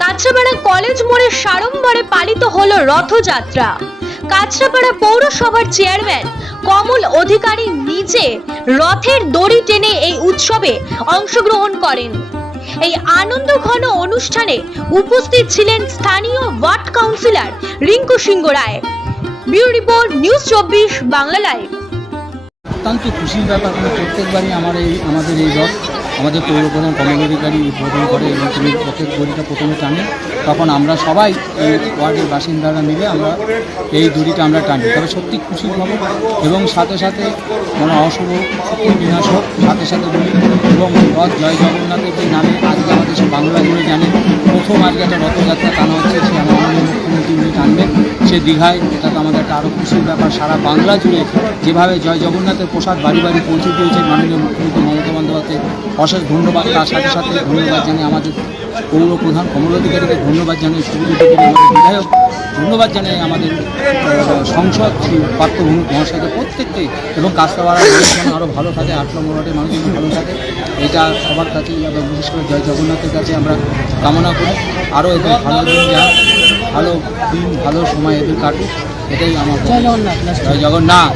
Kanchrapara college মোড়ে সাড়ম্বরে পালিত হলো রথযাত্রা। কাঁচরাপাড়া পৌরসভার চেয়ারম্যান কমল অধিকারী নিজে রথের দড়ি টেনে এই উৎসবে অংশগ্রহণ করেন। এই আনন্দ ঘন অনুষ্ঠানে উপস্থিত ছিলেন স্থানীয় ward councillor Rinku Singha Roy. Bureau report news চব্বিশ, বাংলা লাইভ। অত্যন্ত খুশির ব্যাপার। মানে প্রত্যেকবারই আমার এই, আমাদের এই রথ আমাদের পৌরপ্রধান কর্মকারী উদ্বোধন করে এবং তিনি প্রত্যেক দড়িটা প্রথমে টানে তখন আমরা সবাই এই ওয়ার্ডের বাসিন্দারা মিলে আমরা এই দড়িটা আমরা টানি। তবে সত্যি খুশি খবর এবং সাথে সাথে মানে অশুভ বিনাশ হোক সাথে সাথে বলি, এবং রথ জয় জগন্নাথের যে নামে আজকে আমাদের সব বাংলা জুড়ে জানে, প্রথম আজকে একটা রথযাত্রা টানা হচ্ছে, সে আমার টানবেন সে দীঘায়, এটা তো আমাদের একটা আরও খুশির ব্যাপার, সারা বাংলা জুড়ে যেভাবে জয় জগন্নাথের প্রসাদ বাড়ি বাড়ি পৌঁছে দিয়েছে মাননীয় মুখ্যমন্ত্রী মমতা বন্দ্যোপাধ্যায়, অশেষ ধন্যবাদ, তার সাথে সাথে ধন্যবাদ জানিয়ে আমাদের পৌর প্রধান কমল অধিকারীকে ধন্যবাদ জানিয়ে আমাদের বিধায়ক ধন্যবাদ জানাই আমাদের সংসদ শ্রী পার্থভূমি মহাশয়কে প্রত্যেককে, এবং কাস্তাবাড়ার আরও ভালো থাকে আট নম্বর ওয়ার্ডের মানুষজন ভালো থাকে, এটা সবার কাছেই বিশেষ করে জয় জগন্নাথের কাছে আমরা কামনা করি। আরও এদের ভালো যাক। ভালো দিন ভালো সময় এদের কাটুক এটাই আমার জয় জগন্নাথ জয় জগন্নাথ।